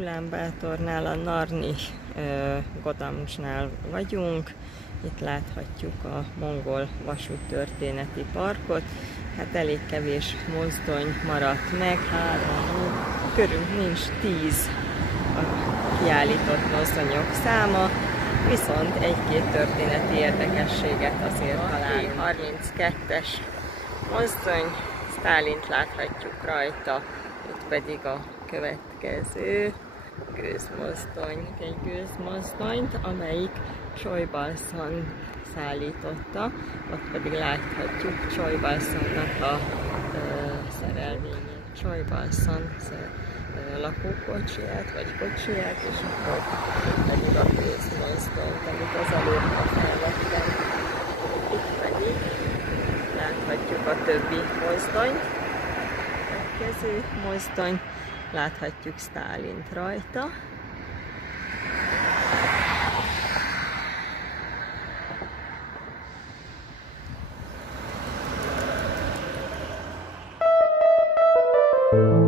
Ulánbátornál, a Narni Godamsnál vagyunk. Itt láthatjuk a mongol vasúttörténeti parkot. Hát elég kevés mozdony maradt meg, 3, körül nincs 10 a kiállított mozdonyok száma, viszont egy-két történeti érdekességet azért találunk. 32-es mozdony, Sztálint láthatjuk rajta, itt pedig a következő gőzmozdony, egy gőzmozdonyt, amelyik Choibalsan szállította, ott pedig láthatjuk Choibalsannak a szerelvényét, Choibalsan lakókocsiját, vagy kocsiját, és akkor pedig a gőzmozdonyt, amit az előbb felvettem. Itt pedig láthatjuk a többi mozdonyt, a következő mozdony, láthatjuk Sztálint rajta. Thank you.